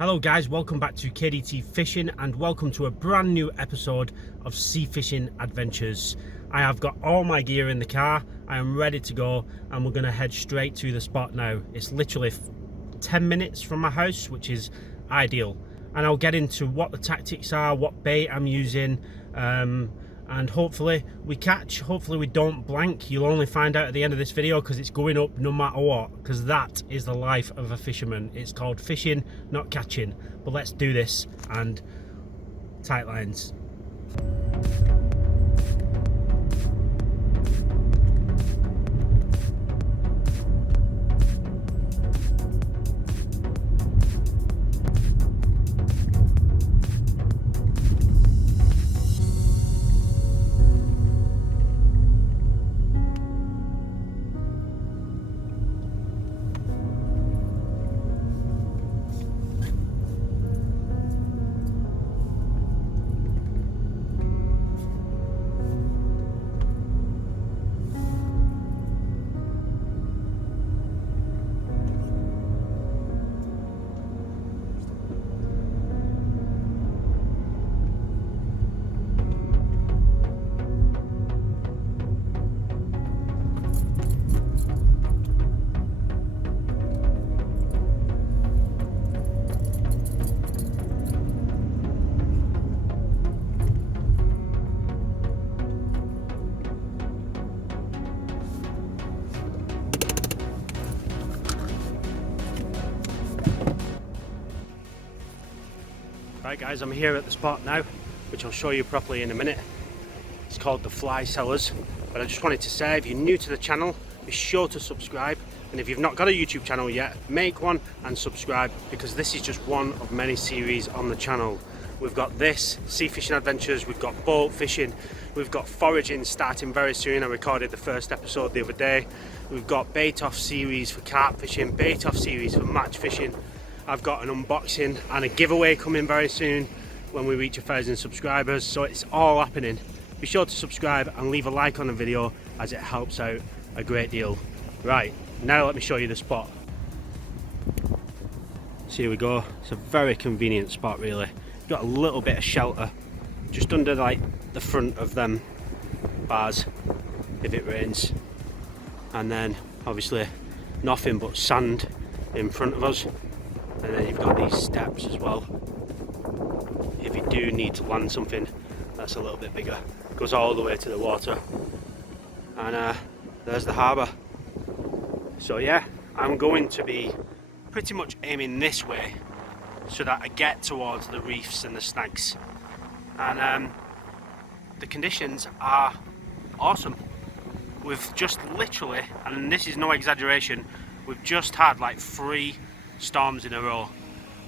Hello guys, welcome back to KDT Fishing and welcome to a brand new episode of Sea Fishing Adventures. I have got all my gear in the car, I am ready to go and we're going to head straight to the spot now. It's literally 10 minutes from my house, which is ideal. And I'll get into what the tactics are, what bait I'm using, and hopefully we catch, hopefully we don't blank. You'll only find out at the end of this video because it's going up no matter what, because that is the life of a fisherman. It's called fishing, not catching. But let's do this and tight lines. Right guys, I'm here at the spot now, which I'll show you properly in a minute. It's called the Fly Sellers, but I just wanted to say, if you're new to the channel, be sure to subscribe, and if you've not got a YouTube channel yet, make one and subscribe, because this is just one of many series on the channel. We've got this, Sea Fishing Adventures, we've got boat fishing, we've got foraging starting very soon. I recorded the first episode the other day. We've got bait off series for carp fishing, bait off series for match fishing. I've got an unboxing and a giveaway coming very soon when we reach 1,000 subscribers, so it's all happening. Be sure to subscribe and leave a like on the video, as it helps out a great deal. Right, now let me show you the spot. So here we go. It's a very convenient spot really. Got a little bit of shelter just under like the front of them bars if it rains, and then obviously nothing but sand in front of us. And then you've got these steps as well. If you do need to land something that's a little bit bigger, it goes all the way to the water. And there's the harbour. So yeah, I'm going to be pretty much aiming this way so that I get towards the reefs and the snags. And the conditions are awesome. We've just literally, and this is no exaggeration, we've just had like 3 storms in a row,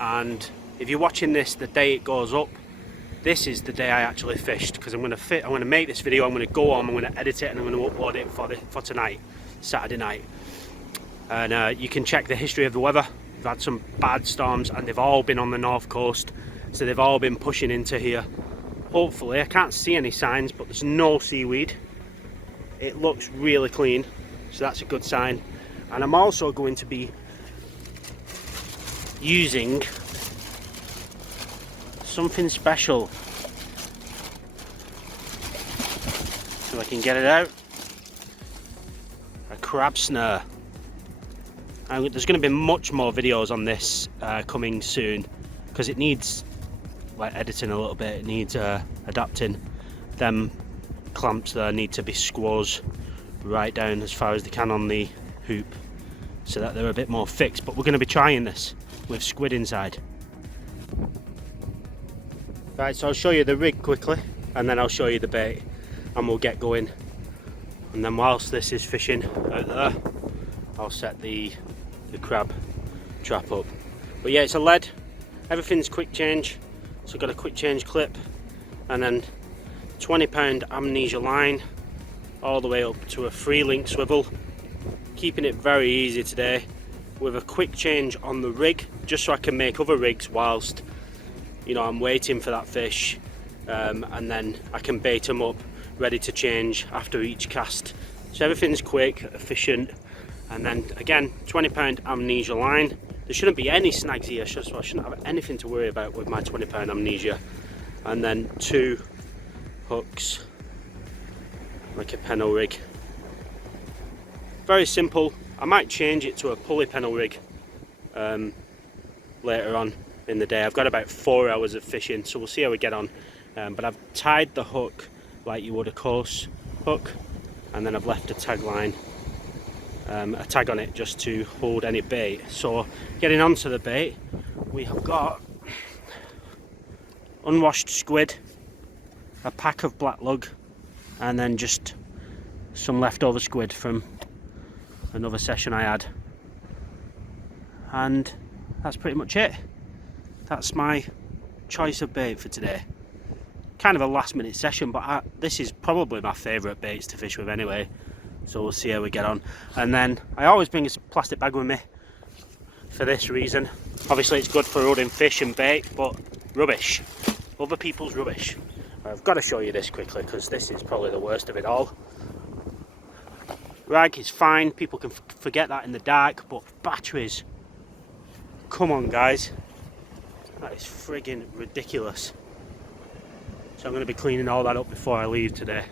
and if you're watching this the day it goes up, this is the day I actually fished, because I'm going to make this video, I'm going to go on, I'm going to edit it, and I'm going to upload it for tonight, Saturday night. And you can check the history of the weather. We've had some bad storms and they've all been on the north coast, so they've all been pushing into here. Hopefully, I can't see any signs, but there's no seaweed. It looks really clean, so that's a good sign. And I'm also going to be using something special so I can get it out. A crab snare. And there's going to be much more videos on this coming soon, because it needs like editing a little bit. It needs adapting. Them clamps there need to be squoze right down as far as they can on the hoop, so that they're a bit more fixed. But we're going to be trying this with squid inside. Right, so I'll show you the rig quickly and then I'll show you the bait and we'll get going. And then whilst this is fishing out there, I'll set the crab trap up. But yeah, it's a lead, everything's quick change, so I've got a quick change clip, and then 20-pound amnesia line all the way up to a 3-link swivel, keeping it very easy today, with a quick change on the rig, just so I can make other rigs whilst, you know, I'm waiting for that fish, and then I can bait them up ready to change after each cast. So everything's quick, efficient, and then again 20-pound amnesia line there shouldn't be any snags here, so I shouldn't have anything to worry about with my 20-pound amnesia. And then 2 hooks, like a pennel rig. Very simple. I might change it to a pulley pennel rig later on in the day. I've got about 4 hours of fishing, so we'll see how we get on. But I've tied the hook like you would a coarse hook, and then I've left a tag line, a tag on it just to hold any bait. So getting onto the bait, we have got unwashed squid, a pack of black lug, and then just some leftover squid from another session I had. And that's pretty much it. That's my choice of bait for today. Kind of a last minute session, but this is probably my favourite baits to fish with anyway, so we'll see how we get on. And then I always bring a plastic bag with me for this reason. Obviously it's good for holding fish and bait, but rubbish, other people's rubbish. I've got to show you this quickly because this is probably the worst of it all. Rag is fine, people can forget that in the dark, but batteries, come on guys, that is friggin' ridiculous. So I'm going to be cleaning all that up before I leave today.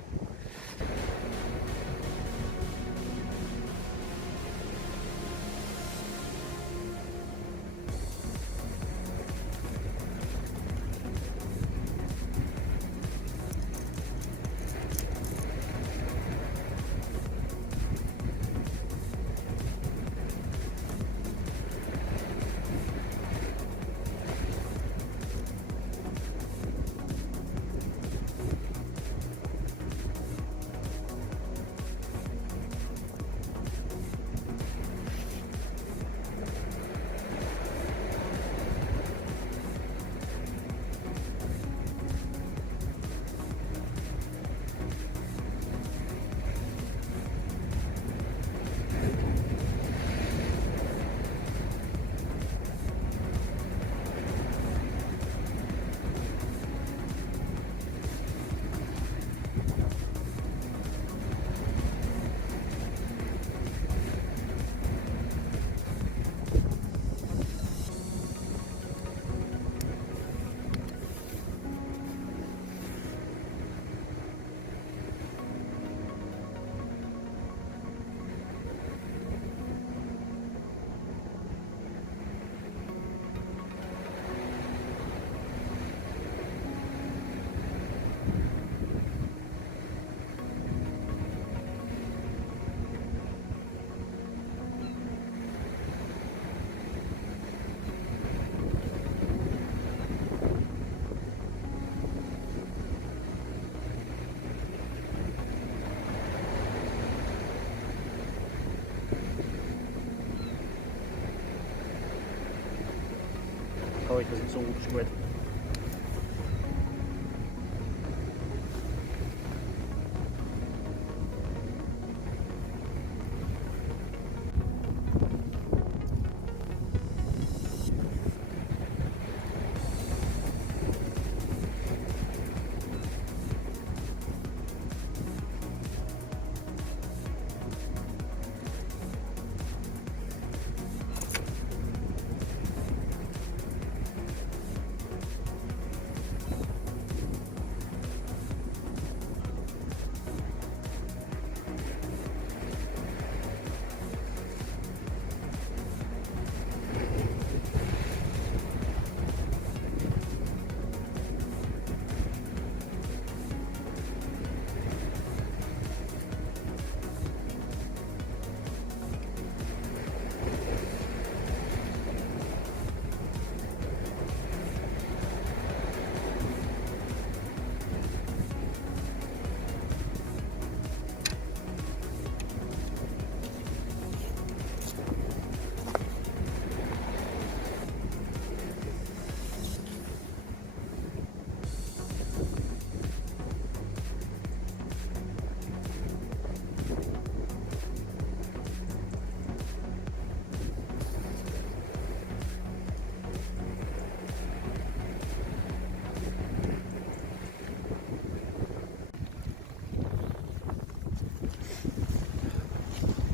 Probably because it's all squid.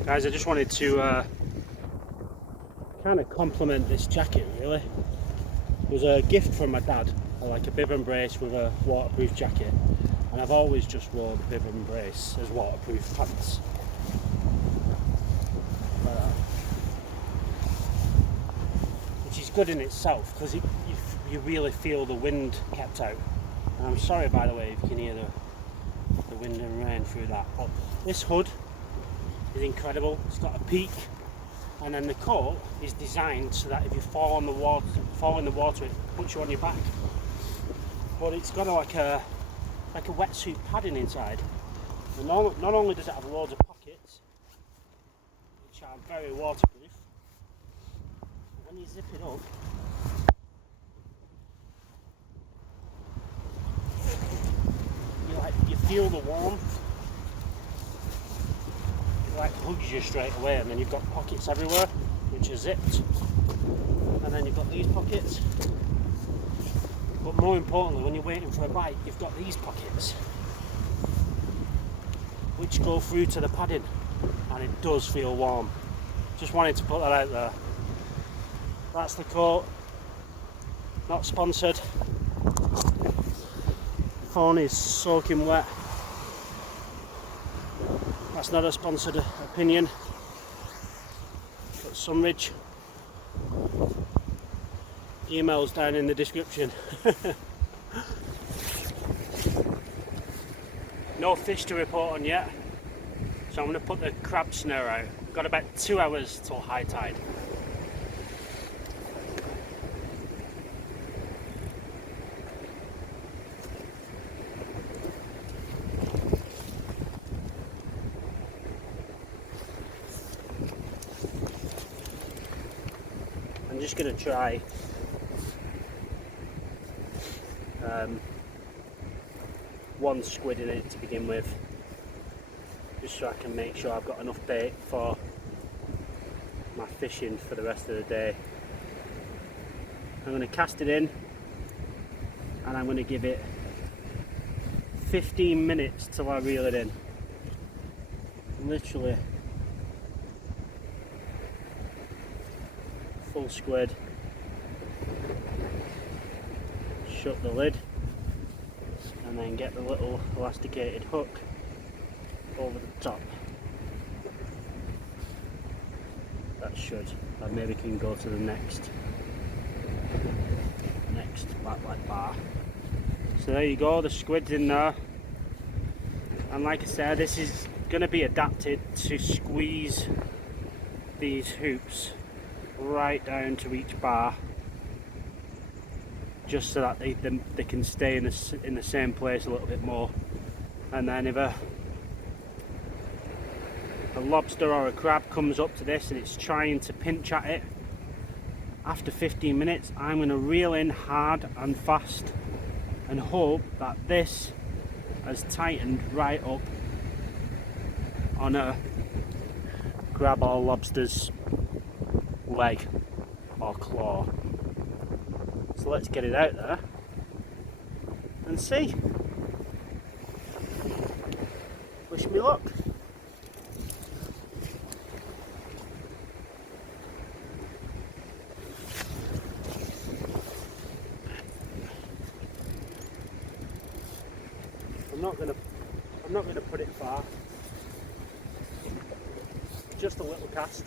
Guys, I just wanted to kind of complement this jacket really. It was a gift from my dad, like a bib and brace with a waterproof jacket, and I've always just worn the bib and brace as waterproof pants. Which is good in itself because you really feel the wind kept out. And I'm sorry, by the way, if you can hear the wind and rain through that. But this hood is incredible. It's got a peak, and then the coat is designed so that if you fall in the water, it puts you on your back. But it's got like a wetsuit padding inside. And not only does it have loads of pockets, which are very waterproof, but when you zip it up, you feel the warmth. It like hugs you straight away, and then you've got pockets everywhere which are zipped, and then you've got these pockets. But more importantly, when you're waiting for a bite, you've got these pockets which go through to the padding, and it does feel warm. Just wanted to put that out there. That's the coat. Not sponsored. Phone is soaking wet. That's not a sponsored opinion. But Sunridge. Emails down in the description. No fish to report on yet, so I'm going to put the crab snare out. Got about 2 hours till high tide. I'm just going to try one squid in it to begin with, just so I can make sure I've got enough bait for my fishing for the rest of the day. I'm going to cast it in, and I'm going to give it 15 minutes till I reel it in. Literally full squid. Shut the lid, and then get the little elasticated hook over the top. That should, I maybe can go to the next blacklight bar. So there you go, the squid's in there, and like I said, this is going to be adapted to squeeze these hoops right down to each bar, just so that they can stay in the same place a little bit more. And then if a lobster or a crab comes up to this and it's trying to pinch at it, after 15 minutes I'm going to reel in hard and fast and hope that this has tightened right up on a crab or lobster's leg or claw. So let's get it out there and see. Wish me luck. I'm not gonna put it far. Just a little cast.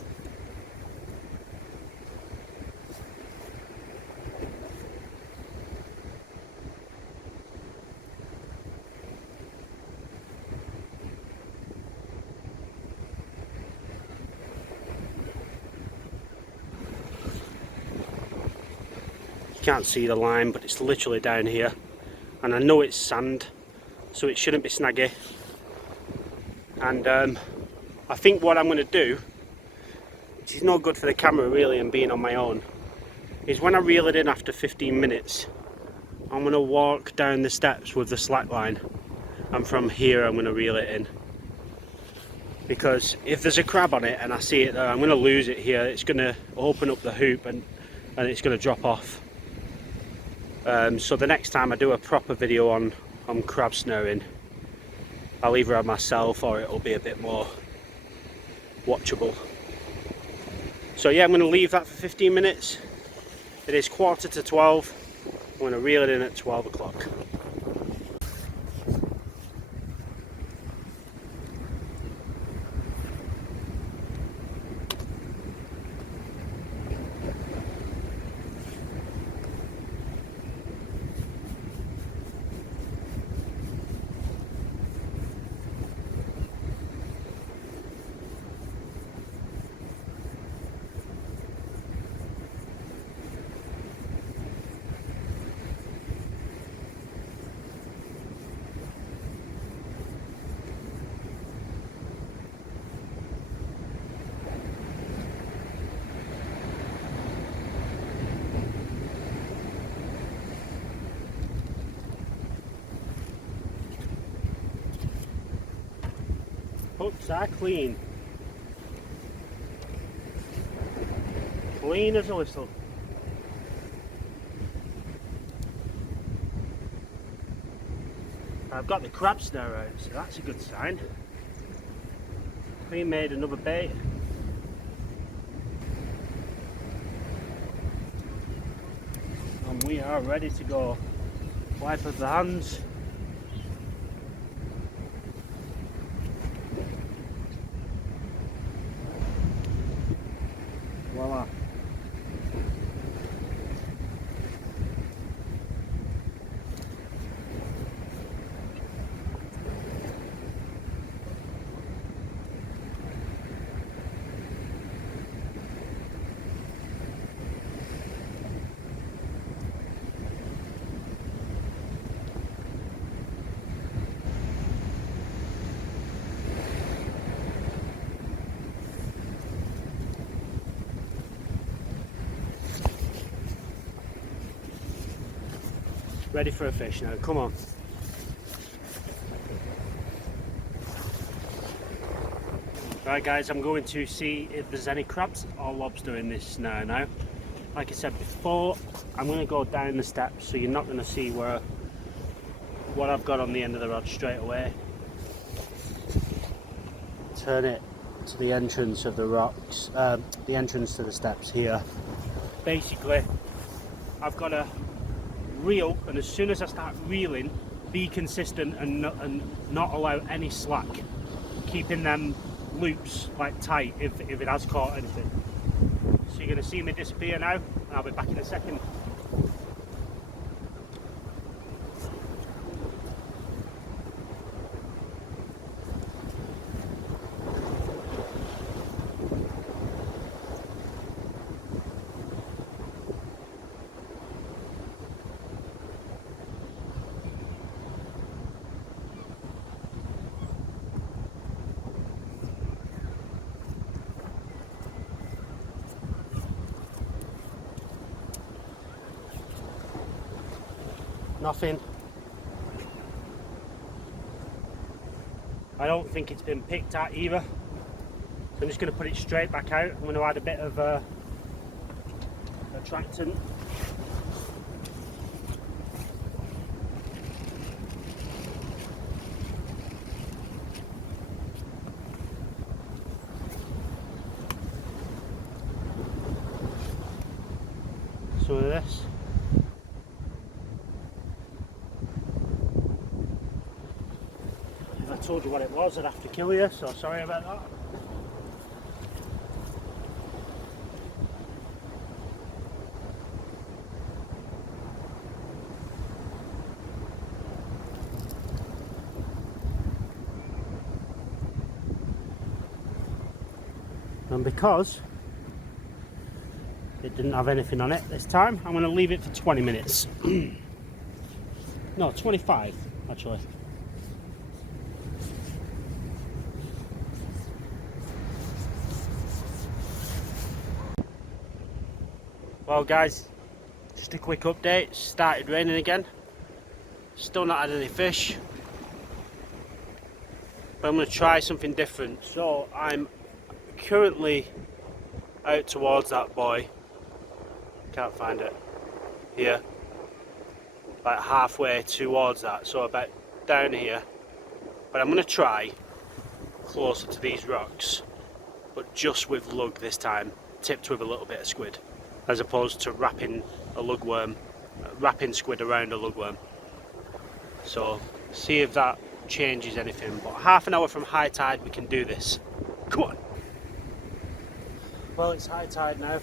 You can't see the line, but it's literally down here, and I know it's sand, so it shouldn't be snaggy. And I think what I'm going to do, which is no good for the camera really and being on my own, is when I reel it in after 15 minutes, I'm going to walk down the steps with the slack line, and from here I'm going to reel it in. Because if there's a crab on it and I see it there, I'm going to lose it here. It's going to open up the hoop and it's going to drop off. So the next time I do a proper video on crab snaring, I'll either have myself or it'll be a bit more watchable. So yeah, I'm going to leave that for 15 minutes. It is 11:45. I'm going to reel it in at 12 o'clock. Hooks are clean. Clean as a whistle. I've got the crab snare out, so that's a good sign. We made another bait. And we are ready to go. Wipe up the hands. Voila. Ready for a fish now, come on. Right guys, I'm going to see if there's any crabs or lobster in this snare now. Like I said before, I'm going to go down the steps, so you're not going to see what I've got on the end of the rod straight away. Turn it to the entrance of the rocks, the entrance to the steps here. Basically, I've got to reel, and as soon as I start reeling, be consistent and not allow any slack, keeping them loops like tight if it has caught anything. So you're going to see me disappear now, and I'll be back in a second. Nothing. I don't think it's been picked at either. So I'm just going to put it straight back out. I'm going to add a bit of attractant. Some of this. If I told you what it was, I'd have to kill you, so sorry about that. And because it didn't have anything on it this time, I'm going to leave it for 20 minutes. No, 25 actually. Well guys, just a quick update. Started raining again. Still not had any fish. But I'm going to try something different. So I'm currently out towards that buoy. Can't find it. Here. Like halfway towards that. So about down here. But I'm going to try closer to these rocks. But just with lug this time. tipped with a little bit of squid, as opposed to wrapping a lugworm, wrapping squid around a lugworm. So see if that changes anything, but half an hour from high tide we can do this. Come on! Well, it's high tide now,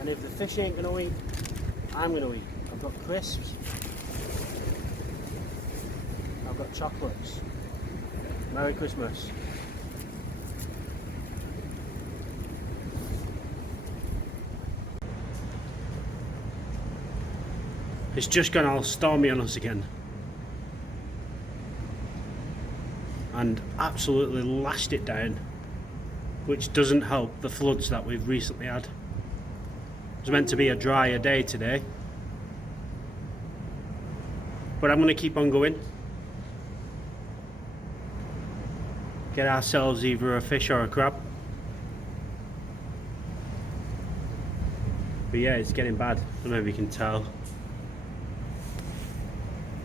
and if the fish ain't gonna eat, I'm gonna eat. I've got crisps, I've got chocolates. Merry Christmas. It's just gone all stormy on us again, and absolutely lashed it down, which doesn't help the floods that we've recently had. It was meant to be a drier day today, but I'm going to keep on going. Get ourselves either a fish or a crab. But yeah, it's getting bad. I don't know if you can tell.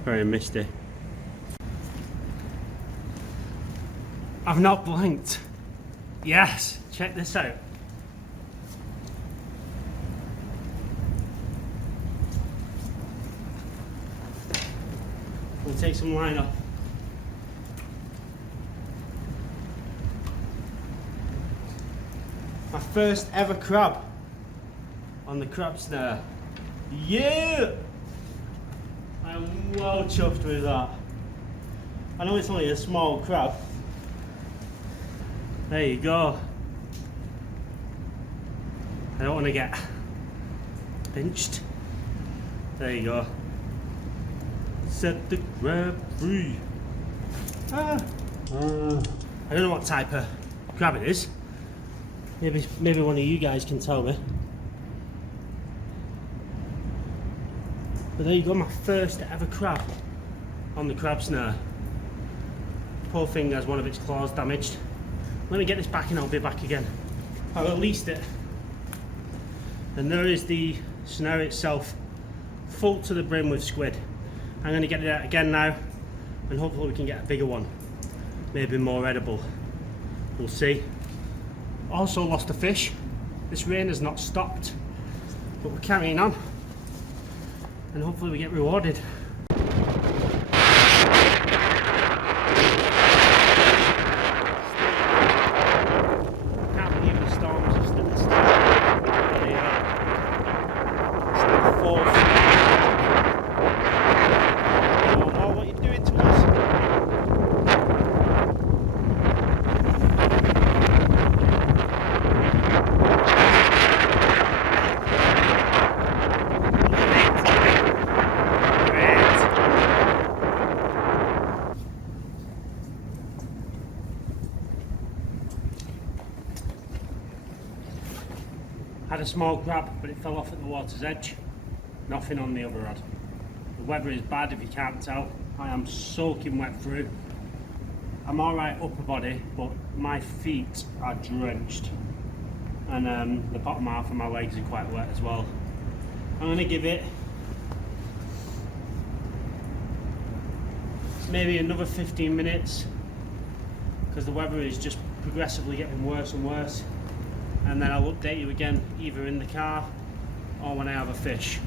Very misty. I've not blinked. Yes, check this out. We'll take some line off. My first ever crab on the crab snare. Yeah! I'm well chuffed with that. I know it's only a small crab. There you go. I don't want to get pinched. There you go. Set the crab free. I don't know what type of crab it is. Maybe one of you guys can tell me. But there you go, my first ever crab on the crab snare. Poor thing has one of its claws damaged. Let me get this back and I'll be back again. I've released it. And there is the snare itself, full to the brim with squid. I'm going to get it out again now, and hopefully we can get a bigger one. Maybe more edible. We'll see. Also lost a fish. This rain has not stopped, but we're carrying on. And hopefully we get rewarded. Can't believe the storms are still it's like fourth. Oh, what are you doing to us? Had a small crab, but it fell off at the water's edge. Nothing on the other rod. The weather is bad if you can't tell. I am soaking wet through. I'm alright upper body, but my feet are drenched. And the bottom half of my legs are quite wet as well. I'm going to give it maybe another 15 minutes, because the weather is just progressively getting worse and worse. And then I'll update you again, either in the car or when I have a fish.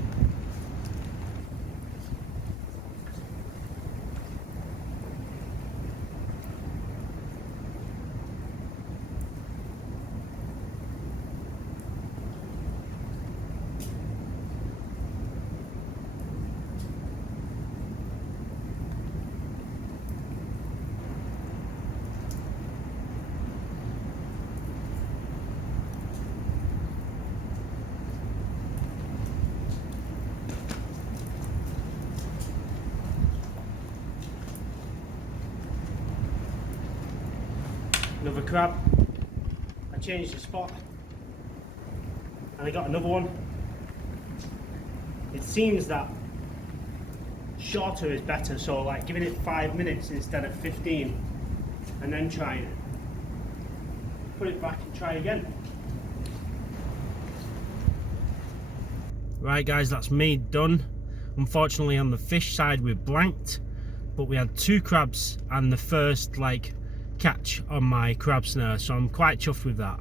Another crab. I changed the spot and I got another one. It seems that shorter is better, so like giving it 5 minutes instead of 15 and then trying it. Put it back and try again. Right guys, that's me done. Unfortunately on the fish side we blanked, but we had 2 crabs and the first catch on my crab snare, so I'm quite chuffed with that.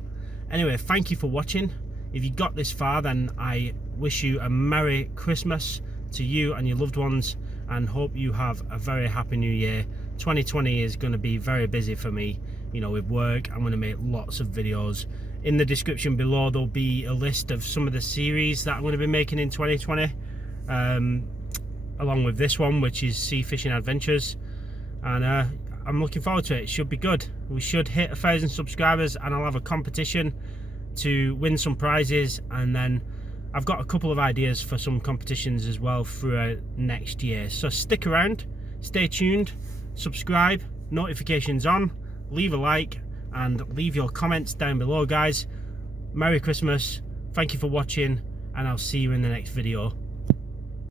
Anyway, thank you for watching. If you got this far, then I wish you a Merry Christmas to you and your loved ones, and hope you have a very happy new year. 2020 is going to be very busy for me, you know, with work. I'm going to make lots of videos. In the description below there'll be a list of some of the series that I'm going to be making in 2020, along with this one, which is Sea Fishing Adventures, and I'm looking forward to it. It should be good. We should hit 1,000 subscribers and I'll have a competition to win some prizes, and then I've got a couple of ideas for some competitions as well throughout next year. So stick around, stay tuned, subscribe, notifications on, leave a like, and leave your comments down below, guys. Merry Christmas, thank you for watching, and I'll see you in the next video.